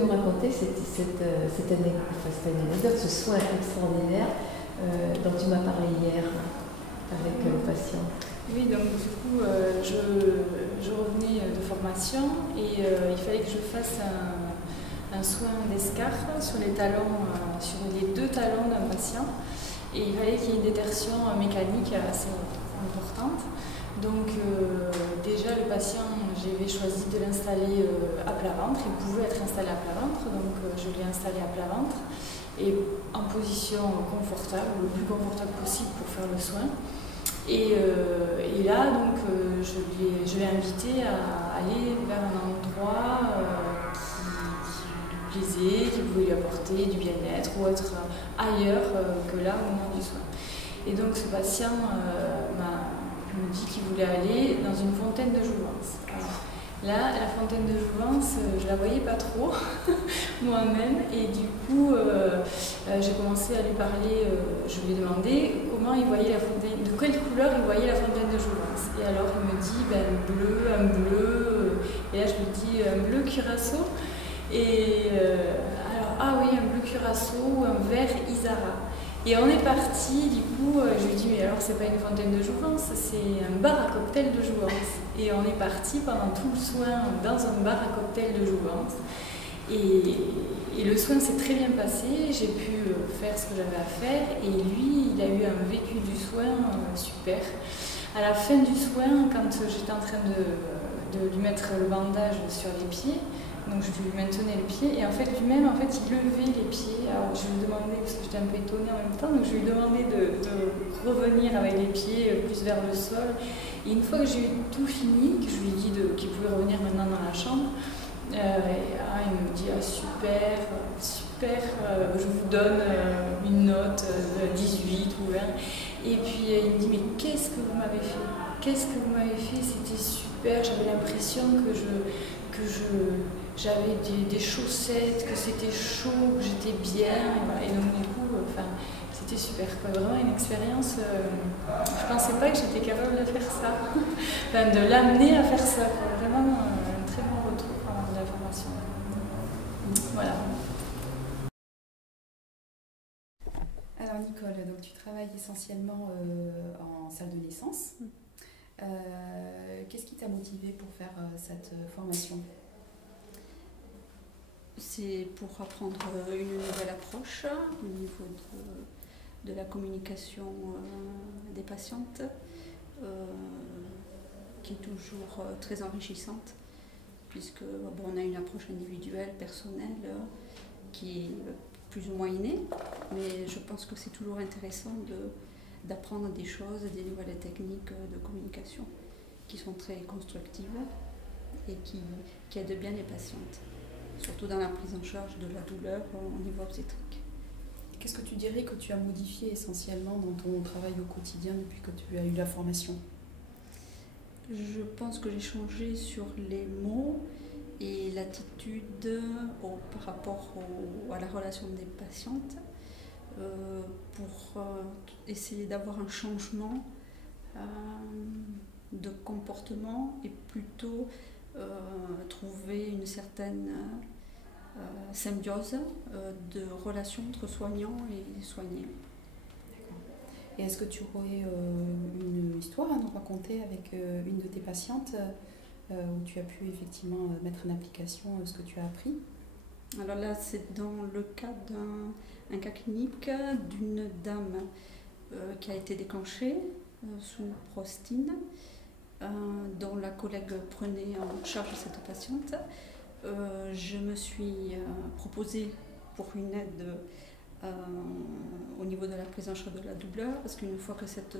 Vous me raconter cette anecdote, ce soin extraordinaire dont tu m'as parlé hier avec le patient. Oui, donc du coup, je revenais de formation et il fallait que je fasse un soin d'escarre sur les talons, sur les 2 talons d'un patient. Et il fallait qu'il y ait une détertion mécanique assez importante. Donc déjà le patient, j'avais choisi de l'installer à plat ventre. Il pouvait être installé à plat ventre, donc je l'ai installé à plat ventre et en position confortable, le plus confortable possible pour faire le soin. Et là, donc, je l'ai invité à aller vers un endroit qui lui plaisait, qui pouvait lui apporter du bien-être ou être ailleurs que là au moment du soin. Et donc ce patient me dit qu'il voulait aller dans une fontaine de jouvence. Alors, là, la fontaine de jouvence, je la voyais pas trop moi-même, et du coup, j'ai commencé à lui parler. Je lui ai demandé comment il voyait la fontaine, de quelle couleur il voyait la fontaine de jouvence. Et alors il me dit un bleu. Et là je lui dis un bleu curaçao. Et alors ah oui, un bleu curaçao ou un vert Isara. Et on est parti, du coup, je lui ai dit, mais alors c'est pas une fontaine de jouvence, c'est un bar à cocktail de jouvence. Et on est parti pendant tout le soin dans un bar à cocktail de jouvence. Et le soin s'est très bien passé, j'ai pu faire ce que j'avais à faire, et lui, il a eu un vécu du soin super. À la fin du soin, quand j'étais en train de lui mettre le bandage sur les pieds, donc je lui maintenais les pieds et en fait lui-même il levait les pieds. Alors je lui demandais, parce que j'étais un peu étonnée en même temps, donc je lui demandais de revenir avec les pieds plus vers le sol. Et une fois que j'ai eu tout fini, que je lui ai dit qu'il pouvait revenir maintenant dans la chambre, il me dit super, je vous donne une note de 18 ou 20. Et puis il me dit, mais qu'est-ce que vous m'avez fait? Qu'est-ce que vous m'avez fait? C'était super, j'avais l'impression que j'avais des chaussettes, que c'était chaud, que j'étais bien. Et, voilà. Et donc du coup, c'était super, quoi. Vraiment une expérience. Je pensais pas que j'étais capable de faire ça, de l'amener à faire ça, quoi. Vraiment un très bon retour de la formation. Voilà. Alors Nicole, donc tu travailles essentiellement en salle de naissance. Qu'est-ce qui t'a motivée pour faire cette formation? C'est pour apprendre une nouvelle approche au niveau de la communication des patientes, qui est toujours très enrichissante, puisque on a une approche individuelle, personnelle, qui est plus ou moins innée, mais je pense que c'est toujours intéressant d'apprendre des choses, des nouvelles techniques de communication qui sont très constructives et qui aident bien les patientes, surtout dans la prise en charge de la douleur au niveau obstétrique. Qu'est-ce que tu dirais que tu as modifié essentiellement dans ton travail au quotidien depuis que tu as eu la formation? Je pense que j'ai changé sur les mots et l'attitude par rapport à la relation des patientes, pour essayer d'avoir un changement de comportement et plutôt trouver une certaine symbiose de relations entre soignants et soignés. D'accord. Et est-ce que tu aurais une histoire à nous raconter avec une de tes patientes où tu as pu effectivement mettre en application ce que tu as appris? Alors là, c'est dans le cas d'un cas clinique d'une dame qui a été déclenchée sous prostine, dont la collègue prenait en charge cette patiente. Je me suis proposée pour une aide au niveau de la prise en charge de la douleur, parce qu'une fois que cette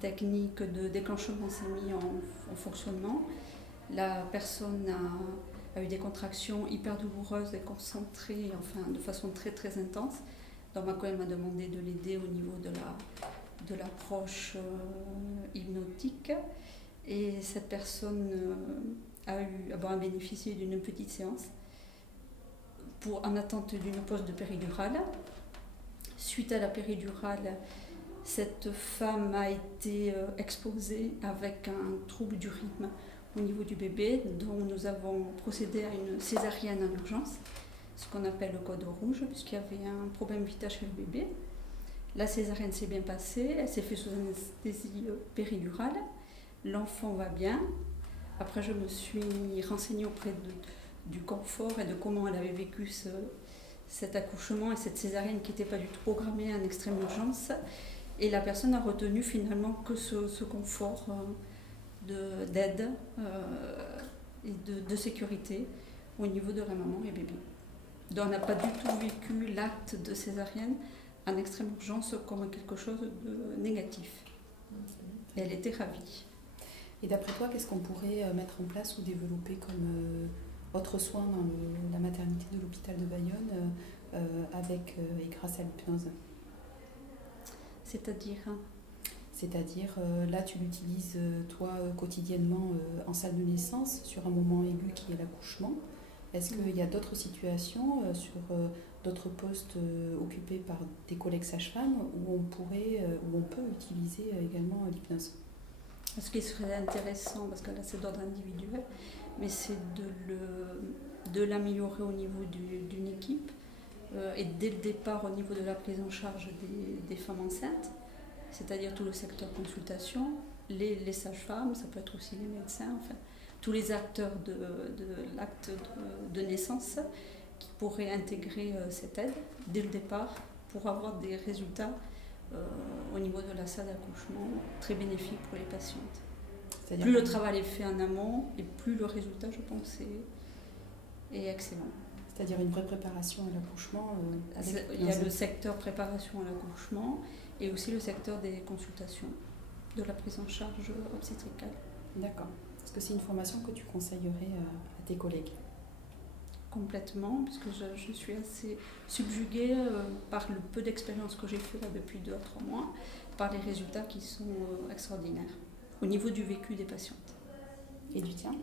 technique de déclenchement s'est mise en fonctionnement, la personne a eu des contractions hyper douloureuses et concentrées, de façon très très intense. Donc ma collègue m'a demandé de l'aider au niveau de l'approche hypnotique, et cette personne a bénéficié d'une petite séance en attente d'une pose de péridurale. Suite à la péridurale, cette femme a été exposée avec un trouble du rythme au niveau du bébé, dont nous avons procédé à une césarienne en urgence, ce qu'on appelle le code rouge, puisqu'il y avait un problème vital chez le bébé. La césarienne s'est bien passée, elle s'est faite sous anesthésie péridurale, l'enfant va bien. Après, je me suis renseignée auprès du confort et de comment elle avait vécu cet accouchement et cette césarienne qui n'était pas du tout programmée en extrême urgence. Et la personne a retenu finalement que ce confort d'aide et de sécurité au niveau de la maman et bébé. Donc on n'a pas du tout vécu l'acte de césarienne en extrême urgence comme quelque chose de négatif. Et elle était ravie. Et d'après toi, qu'est-ce qu'on pourrait mettre en place ou développer comme autre soin dans la maternité de l'hôpital de Bayonne avec et grâce à l'hypnose? C'est-à-dire, là, tu l'utilises, toi, quotidiennement en salle de naissance, sur un moment aigu qui est l'accouchement. Est-ce qu'il y a d'autres situations sur d'autres postes occupés par des collègues sages-femmes où on peut utiliser également l'hypnose? Ce qui serait intéressant, parce que là c'est d'ordre individuel, mais c'est de l'améliorer au niveau d'une équipe et dès le départ au niveau de la prise en charge des femmes enceintes, c'est-à-dire tout le secteur consultation, les sages-femmes, ça peut être aussi les médecins, enfin, tous les acteurs de l'acte de naissance qui pourraient intégrer cette aide dès le départ pour avoir des résultats au niveau de la salle d'accouchement très bénéfiques pour les patientes. Plus le travail est fait en amont et plus le résultat, je pense, est excellent. C'est-à-dire une vraie préparation à l'accouchement Il y a le secteur préparation à l'accouchement et aussi le secteur des consultations, de la prise en charge obstétricale. D'accord. Est-ce que c'est une formation que tu conseillerais à tes collègues? Complètement, puisque je suis assez subjuguée par le peu d'expérience que j'ai fait là, depuis 2 à 3 mois, par les résultats qui sont extraordinaires, au niveau du vécu des patientes. Et du tien?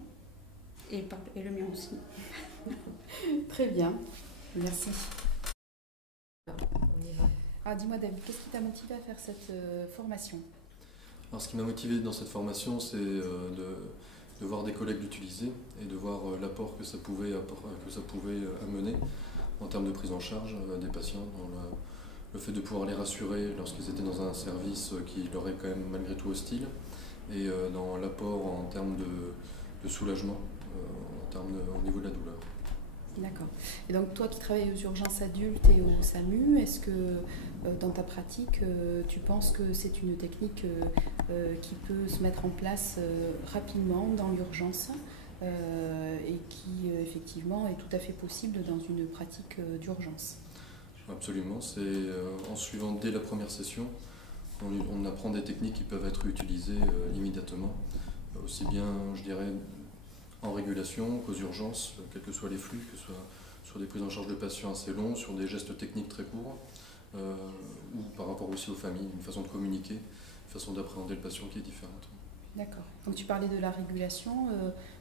Et le mien aussi. Très bien, merci. Dis-moi David, qu'est-ce qui t'a motivé à faire cette formation? Alors, ce qui m'a motivé dans cette formation, c'est de voir des collègues l'utiliser et de voir l'apport que ça pouvait amener en termes de prise en charge des patients, dans le fait de pouvoir les rassurer lorsqu'ils étaient dans un service qui leur est quand même malgré tout hostile, et dans l'apport en termes de soulagement au niveau de la douleur. D'accord. Et donc toi qui travailles aux urgences adultes et au SAMU, est-ce que dans ta pratique, tu penses que c'est une technique qui peut se mettre en place rapidement dans l'urgence et qui effectivement est tout à fait possible dans une pratique d'urgence? Absolument, c'est en suivant dès la première session, on apprend des techniques qui peuvent être utilisées immédiatement, aussi bien, je dirais, en régulation qu'aux urgences, quels que soient les flux, que ce soit sur des prises en charge de patients assez longs, sur des gestes techniques très courts, ou par rapport aussi aux familles, une façon de communiquer, une façon d'appréhender le patient qui est différente. D'accord. Donc tu parlais de la régulation,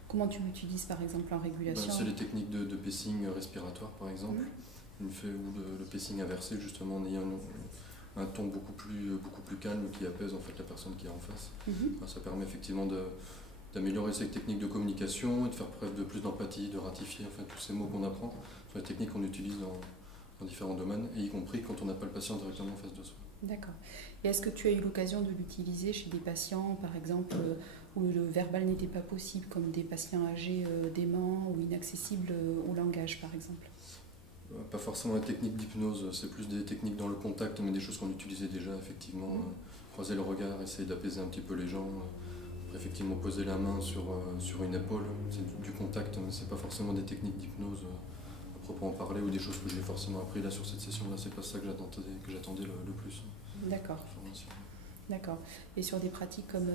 comment tu l'utilises par exemple en régulation? C'est les techniques de pacing respiratoire par exemple, ou le pacing inversé justement en ayant un ton beaucoup plus calme qui apaise en fait la personne qui est en face. Ça permet effectivement d'améliorer ces techniques de communication et de faire preuve de plus d'empathie, de ratifier enfin, tous ces mots qu'on apprend. Ce sont des techniques qu'on utilise dans différents domaines, et y compris quand on n'a pas le patient directement en face de soi. D'accord. Et est-ce que tu as eu l'occasion de l'utiliser chez des patients, par exemple, où le verbal n'était pas possible, comme des patients âgés déments ou inaccessibles au langage, par exemple? Pas forcément des techniques d'hypnose, c'est plus des techniques dans le contact, mais des choses qu'on utilisait déjà, effectivement. Croiser le regard, essayer d'apaiser un petit peu les gens. Effectivement, poser la main sur une épaule, c'est du contact, mais c'est pas forcément des techniques d'hypnose à proprement parler ou des choses que j'ai forcément appris là sur cette session-là. C'est pas ça que j'attendais le plus. D'accord. D'accord. Et sur des pratiques comme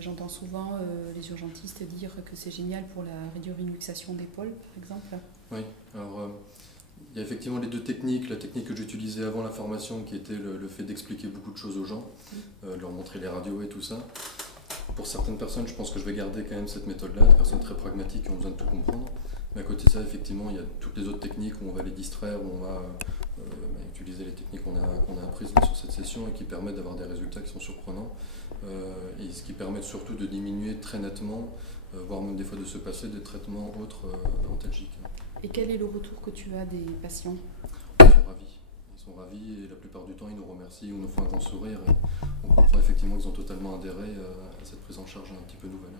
j'entends souvent les urgentistes dire que c'est génial pour la réduire une luxation d'épaule, par exemple. Oui. Alors il y a effectivement les 2 techniques. La technique que j'utilisais avant la formation, qui était le fait d'expliquer beaucoup de choses aux gens, leur montrer les radios et tout ça. Pour certaines personnes, je pense que je vais garder quand même cette méthode-là, des personnes très pragmatiques qui ont besoin de tout comprendre. Mais à côté de ça, effectivement, il y a toutes les autres techniques où on va les distraire, où on va utiliser les techniques qu'on a apprises là, sur cette session et qui permettent d'avoir des résultats qui sont surprenants et ce qui permet surtout de diminuer très nettement, voire même des fois de se passer des traitements autres antalgiques. Et quel est le retour que tu as des patients? Ils sont ravis. Ils sont ravis et la plupart du temps ils nous remercient ou nous font un grand sourire et on comprend effectivement qu'ils ont totalement adhéré à cette prise en charge un petit peu nouvelle.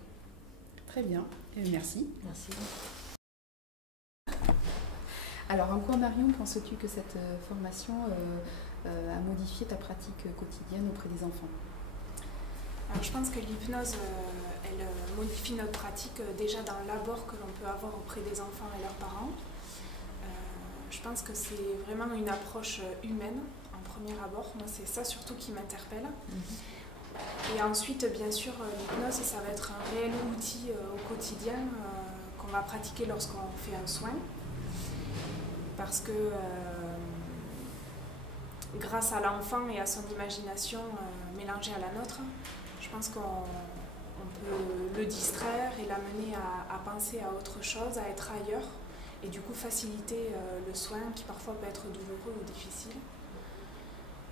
Très bien, merci. Merci. Alors, en quoi, Marion, penses-tu que cette formation a modifié ta pratique quotidienne auprès des enfants? Alors, je pense que l'hypnose, elle modifie notre pratique déjà dans l'abord que l'on peut avoir auprès des enfants et leurs parents. Je pense que c'est vraiment une approche humaine en premier abord. Moi, c'est ça surtout qui m'interpelle. Et ensuite, bien sûr, l'hypnose, ça va être un réel outil au quotidien qu'on va pratiquer lorsqu'on fait un soin. Parce que grâce à l'enfant et à son imagination mélangée à la nôtre, je pense qu'on peut le distraire et l'amener à penser à autre chose, à être ailleurs, et du coup faciliter le soin qui parfois peut être douloureux ou difficile.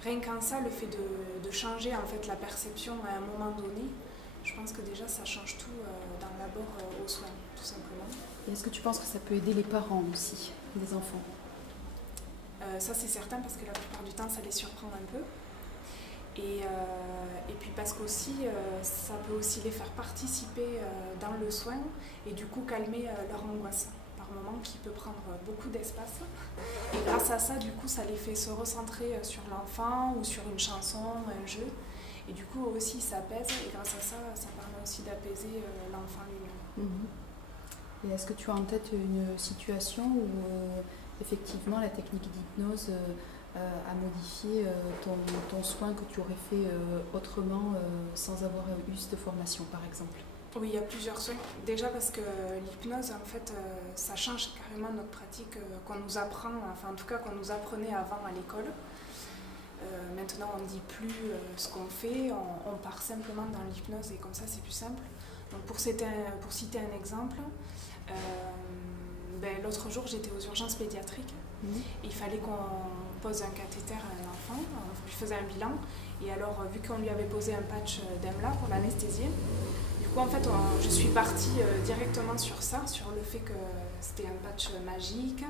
Rien qu'en ça, le fait de changer en fait la perception à un moment donné, je pense que déjà ça change tout dans l'abord aux soins, tout simplement. Et est-ce que tu penses que ça peut aider les parents aussi, des enfants? Ça c'est certain parce que la plupart du temps ça les surprend un peu. Et puis parce qu'aussi ça peut aussi les faire participer dans le soin et du coup calmer leur angoisse par moment qui peut prendre beaucoup d'espace. Et grâce à ça, du coup, ça les fait se recentrer sur l'enfant ou sur une chanson, un jeu. Et du coup aussi ça apaise et grâce à ça, ça permet aussi d'apaiser l'enfant lui-même. Et est-ce que tu as en tête une situation où effectivement la technique d'hypnose a modifié ton soin que tu aurais fait autrement sans avoir eu cette formation par exemple? Oui, il y a plusieurs soins. Déjà parce que l'hypnose, en fait, ça change carrément notre pratique qu'on nous apprend, enfin en tout cas qu'on nous apprenait avant à l'école. Maintenant, on ne dit plus ce qu'on fait, on part simplement dans l'hypnose et comme ça, c'est plus simple. Donc pour citer un exemple, l'autre jour, j'étais aux urgences pédiatriques. Il fallait qu'on pose un cathéter à un enfant, on lui faisait un bilan. Et alors, vu qu'on lui avait posé un patch d'EMLA pour l'anesthésier, du coup, en fait, je suis partie directement sur ça, sur le fait que c'était un patch magique.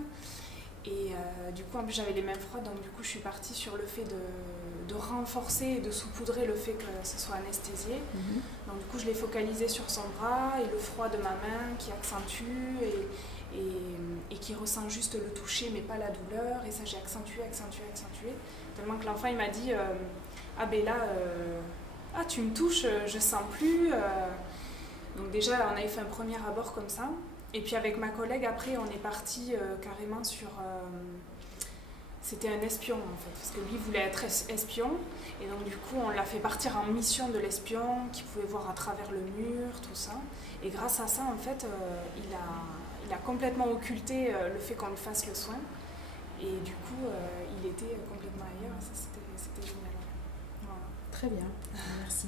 Et du coup, en plus, j'avais les mains froides, donc du coup, je suis partie sur le fait de renforcer et de saupoudrer le fait que ce soit anesthésié. Donc du coup, je l'ai focalisé sur son bras et le froid de ma main qui accentue et qui ressent juste le toucher, mais pas la douleur. Et ça, j'ai accentué. Tellement que l'enfant, il m'a dit ah ben là, tu me touches, je sens plus. Donc déjà, on avait fait un premier abord comme ça. Et puis avec ma collègue, après, on est parti carrément sur... c'était un espion, en fait, parce que lui voulait être espion. Et donc du coup, on l'a fait partir en mission de l'espion, qui pouvait voir à travers le mur, tout ça. Et grâce à ça, en fait, il a complètement occulté le fait qu'on lui fasse le soin. Et du coup, il était complètement ailleurs. Ça, c'était génial. Voilà. Très bien, merci.